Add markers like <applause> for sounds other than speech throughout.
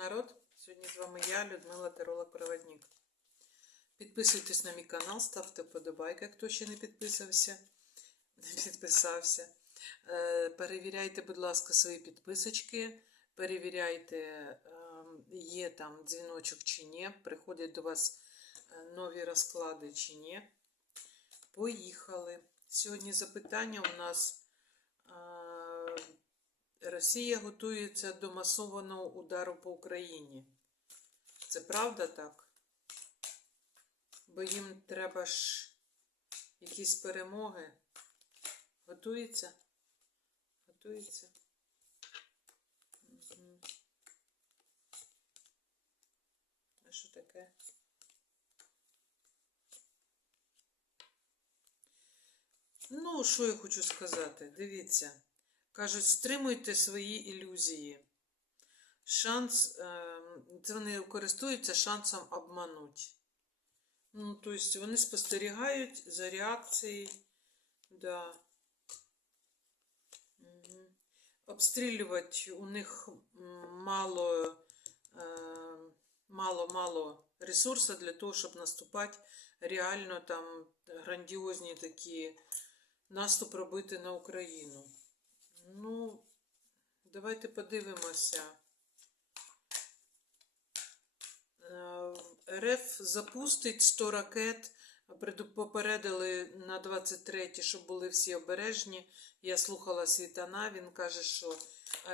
народ! Сьогодні з вами я, Людмила Теролог-Проводник. Підписуйтесь на мій канал, ставте вподобайки, хто ще не підписався, не підписався. Е, Перевіряйте, будь ласка, свої підписочки. Перевіряйте, е, є там дзвіночок чи ні, приходять до вас е, нові розклади чи ні. Поїхали. Сьогодні запитання у нас. Росія готується до масованого удару по Україні. Це правда так? Бо їм треба ж якісь перемоги. Готується? Готується? А що таке? Ну, що я хочу сказати? Дивіться. Кажуть, стримуйте свої ілюзії. Шанс, е, це вони користуються шансом обманути. Ну, тобто вони спостерігають за реакцією. Да. Обстрілювати у них мало, мало-мало ресурсу для того, щоб наступати реально там грандіозні такі наступ робити на Україну. Ну, давайте подивимося. Е, РФ запустить 100 ракет. Попередили на 23, щоб були всі обережні. Я слухала Світана, він каже, що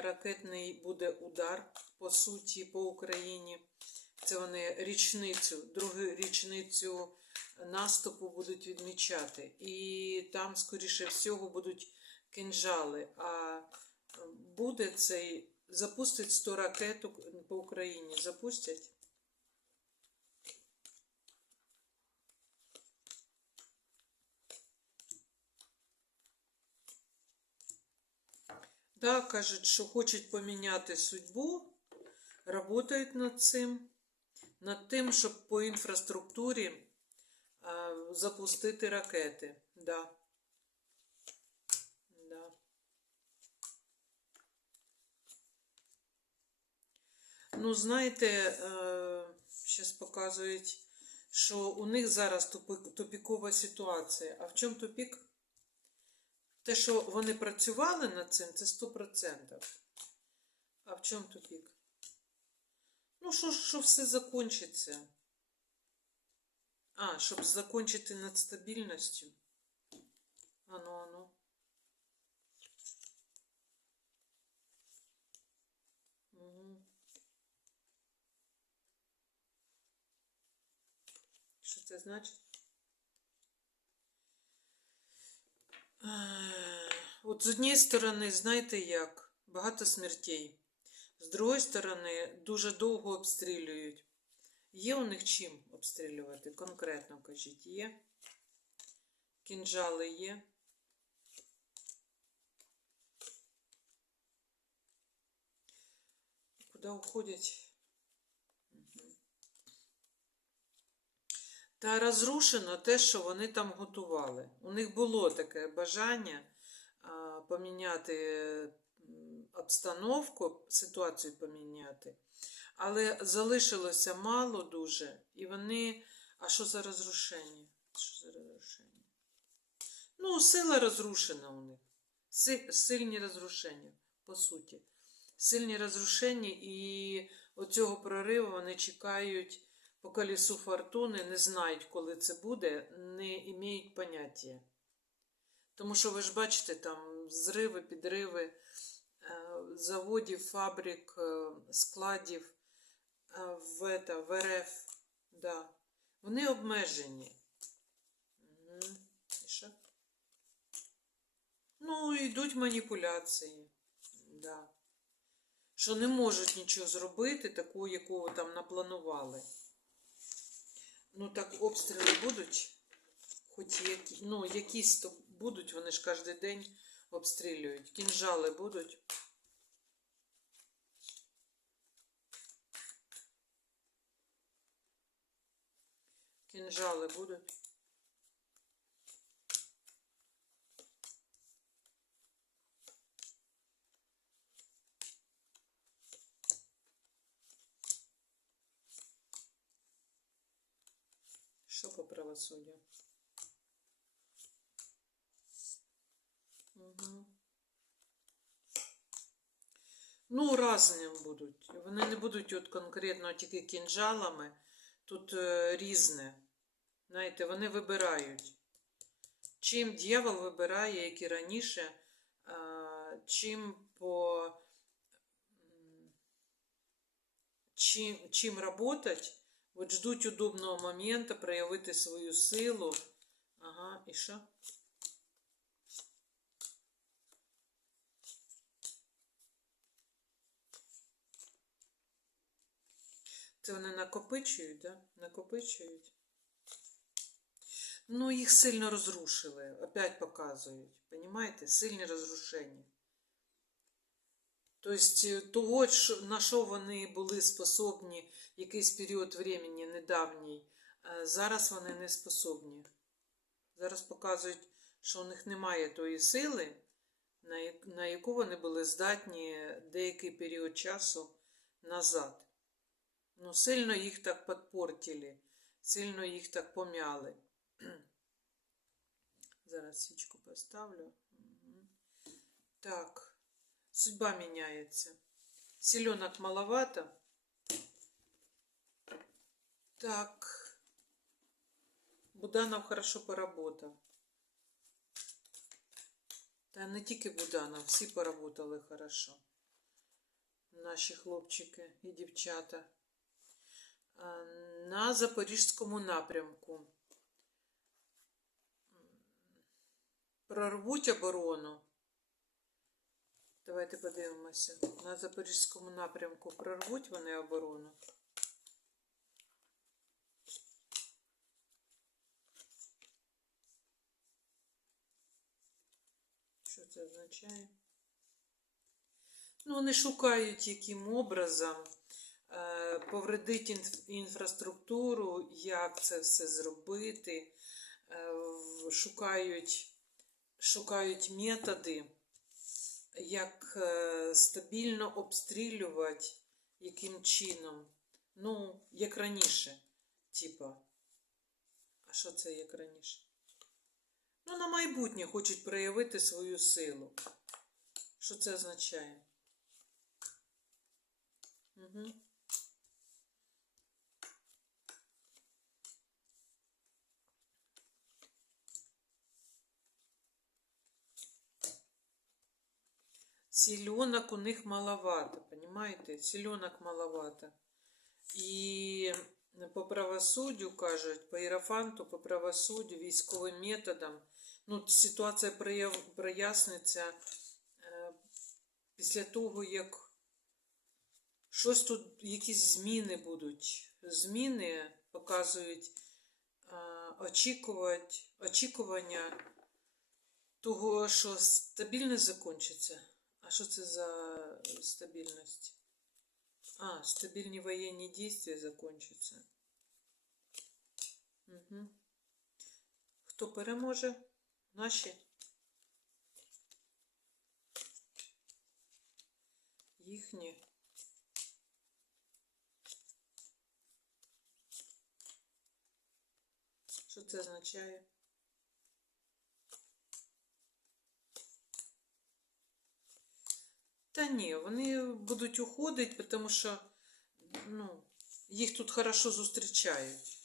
ракетний буде удар по суті по Україні. Це вони річницю, другу річницю наступу будуть відмічати. І там, скоріше всього, будуть кинжали. А буде цей запустить 100 ракет по Україні. Запустять? Да, кажуть, що хочуть поміняти судьбу, працюють над цим, над тим, щоб по інфраструктурі а, запустити ракети. Да. Ну, знаєте, зараз показують, що у них зараз тупікова ситуація. А в чому тупік? Те, що вони працювали над цим, це 100%. А в чому тупік? Ну, що, що все закінчиться. А, щоб закінчити над стабільністю. Ану, ану. Угу. Це значить? Е, От з однієї сторони, знаєте як, багато смертей. З другої сторони, дуже довго обстрілюють. Є у них чим обстрілювати? Конкретно кажіть, є? Кінжали є. Куди уходять? Та розрушено те, що вони там готували. У них було таке бажання поміняти обстановку, ситуацію поміняти, але залишилося мало дуже, і вони. А що за розрушення? Що за розрушення? Ну, сила розрушена у них. Си- Сильні розрушення, по суті. Сильні розрушення, і оцього прориву вони чекають по колесу фортуни, не знають, коли це буде, не іміють поняття. Тому що ви ж бачите, там зриви, підриви е, заводів, фабрик, е, складів е, в, это, в РФ. Да. Вони обмежені. Ну, йдуть маніпуляції. Да. Що не можуть нічого зробити, такого, якого там напланували. Ну, так обстріли будуть, хоч які, ну, якісь то будуть, вони ж кожен день обстрілюють. Кінжали будуть. Кінжали будуть. Що по правосуддю? Угу. Ну, різні будуть. Вони не будуть от конкретно тільки кінжалами. Тут е, різне. Знаєте, вони вибирають. Чим дьявол вибирає, як і раніше, е, чим по чим, чим работать, от ждуть удобного моменту проявити свою силу. Ага, і що? Це вони накопичують, да? Накопичують. Ну, їх сильно розрушили. Опять показують. Понимаєте? Сильні розрушення. Тобто, того, на що вони були способні якийсь період времени недавній, е, зараз вони не способні. Зараз показують, що у них немає тої сили, на яку вони були здатні деякий період часу назад. Ну, сильно їх так подпортили, сильно їх так помяли. <clears throat> Зараз свічку поставлю. Так, судьба меняется. Селенок маловато. Так. Буданов хорошо поработав. Та не тільки Буданов, всі поработали хорошо. Наші хлопчики і дівчата. На Запорізькому напрямку. Прорвуть оборону. Давайте подивимося. На Запорізькому напрямку прорвуть вони оборону. Що це означає? Ну, вони шукають, яким образом е, повредити інф- інфраструктуру, як це все зробити. Е, шукають, шукають методи, як е, стабільно обстрілювати, яким чином. Ну, як раніше, типа. А що це як раніше? Ну, на майбутнє хочуть проявити свою силу. Що це означає? Угу. Селенок у них маловато, понимаете? Селенок маловато. І по правосуддю кажуть, по іерофанту, по правосуддю, військовим методам. Ну, ситуація проясниться е, після того, як щось тут, якісь зміни будуть. Зміни показують е, очікувати, очікування того, що стабільність закінчиться. А що це за стабільність? А, стабильные военные действия закончатся. Угу. Хто переможе? Наші? Їхні. Що це означає? Та ні, вони будуть уходити, тому що ну, їх тут хорошо зустрічають.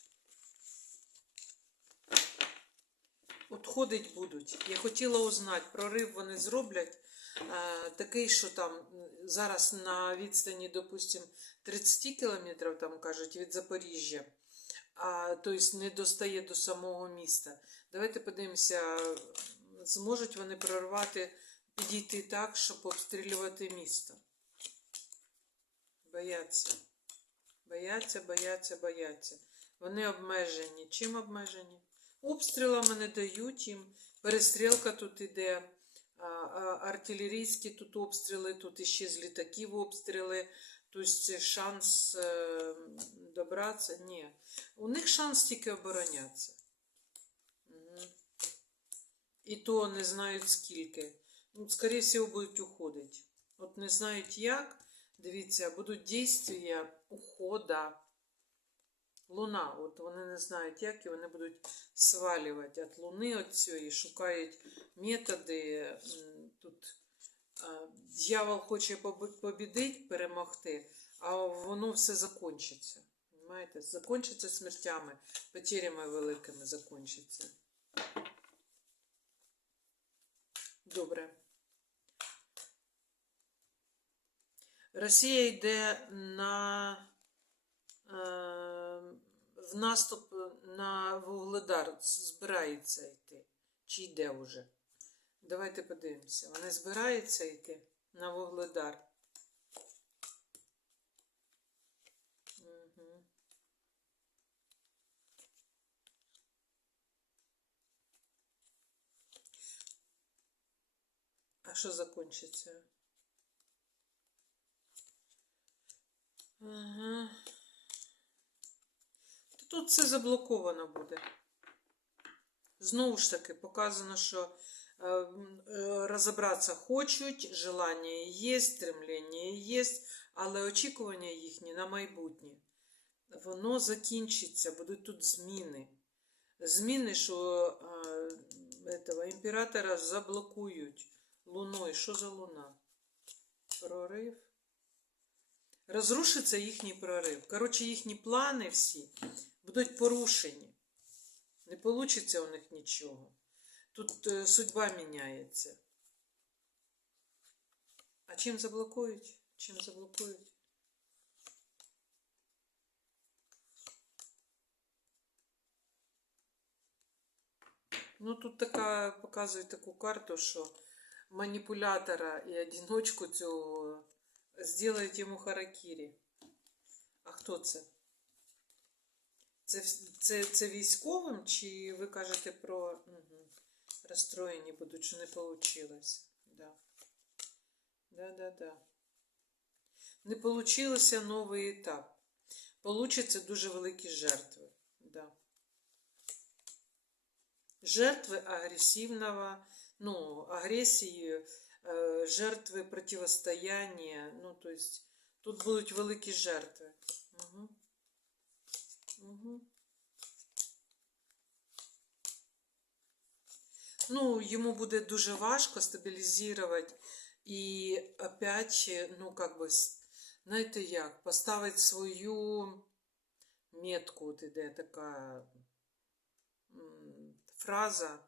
От ходить будуть. Я хотіла узнати, прорив вони зроблять е, такий, що там зараз на відстані, допустим, 30 кілометрів, там кажуть, від Запоріжжя, а тобто не достає до самого міста. Давайте подивимося, зможуть вони прорвати, підійти так, щоб обстрілювати місто. Бояться. Бояться, бояться, бояться. Вони обмежені. Чим обмежені? Обстрілами не дають їм. Перестрілка тут іде. Артилерійські тут обстріли, тут іще з літаків обстріли. Тобто шанс е, добратися. Ні. У них шанс тільки оборонятися. І то не знають скільки. Ну, скорее всего, будуть уходити. От не знають як. Дивіться, будуть дійствия ухода. Луна, от вони не знають, як, і вони будуть свалювати від Луни от шукають методи. Тут дьявол хоче побідити, перемогти, а воно все закінчиться. Понимаєте? Закінчиться смертями, потерями великими закінчиться. Добре. Росія йде на е, в наступ на Вугледар, збирається йти. Чи йде вже? Давайте подивимося. Вони збираються йти на Вугледар. А що закінчиться? Ага. Тут все заблоковано буде. Знову ж таки, показано, що е, е, розібратися хочуть, желання є, стремлення є, але очікування їхні на майбутнє. Воно закінчиться, будуть тут зміни. Зміни, що е, этого, імператора заблокують луною. Що за луна? Прорив. Розрушиться їхній прорив. Коротше, їхні плани всі будуть порушені. Не вийде у них нічого. Тут е, судьба міняється. А чим заблокують? Чим заблокують? Ну, тут така показують таку карту, що маніпулятора і одиночку цього зроблять йому харакірі. А хто це? Це, це, це військовим, чи ви кажете про угу. розстроєні будуть, що не вийшло? Да. Да, да, да. Не вийшло новий етап. Получаться дуже великі жертви. Да. Жертвы агрессивного, ну, агресії, жертви противостояння. Ну, то есть, тут будуть великі жертви. Угу. Угу. Ну, йому буде дуже важко стабілізувати і опять, ну, как би, знаєте як, поставити свою метку, от іде така фраза,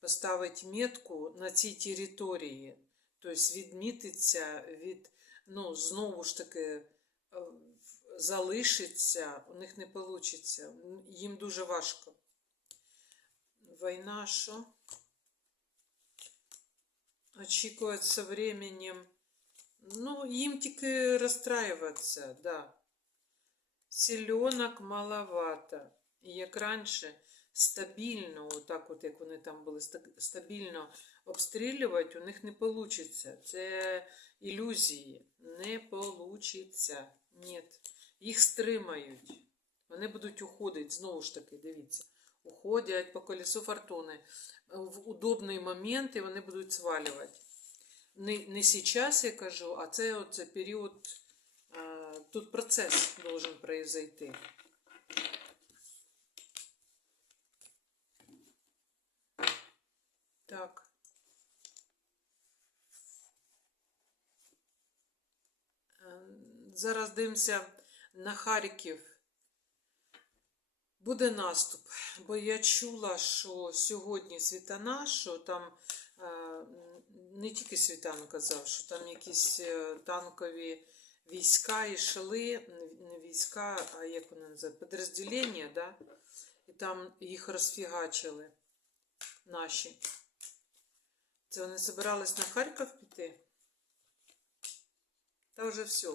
поставити метку на цій території, тобто відмітиться від, ну, знову ж таки, е, залишиться, у них не вийде. Їм дуже важко. Війна що? Очікувати со временем. Ну, їм тільки розстраюватися, да. Сільонок маловато. Як раніше, стабільно, отак от як вони там були, стабільно обстрілювати, у них не вийде. Це ілюзії. Не вийде. Ні. Їх стримають. Вони будуть уходити, знову ж таки, дивіться. Уходять по колесу фортуни. В удобний момент і вони будуть свалювати. Не, не сейчас я кажу, а це оце період. а, Тут процес должен произойти. Так. Е, Зараз дивимося на Харків. Буде наступ, бо я чула, що сьогодні світана, що там е, не тільки світан казав, що там якісь е, танкові війська йшли, не- не війська, а як вони називають, підрозділення, да? і там їх розфігачили наші. Це вони збирались на Харків піти? Та вже все.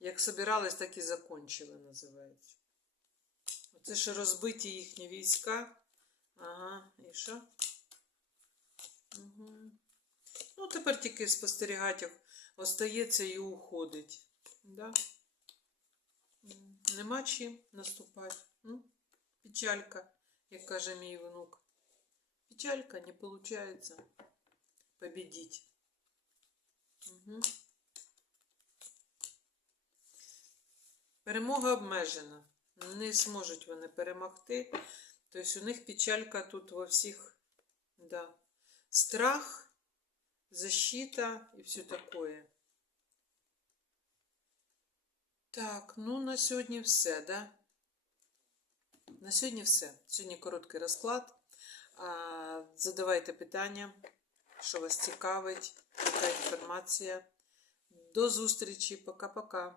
Як собирались, так і закончили, називається. Оце ще розбиті їхні війська. Ага, і що? Угу. Ну, тепер тільки спостерігати остається і уходить. Да? Нема чим наступати. Ну, печалька, як каже мій внук. Печалька не виходить победить. Угу. Перемога обмежена. Не зможуть вони перемогти. Тобто у них печалька тут во всіх, да. Страх, защита і все такое. Так, ну на сьогодні все, да? На сьогодні все. Сьогодні короткий розклад. Задавайте питання, що вас цікавить, така інформація. До зустрічі. Пока-пока.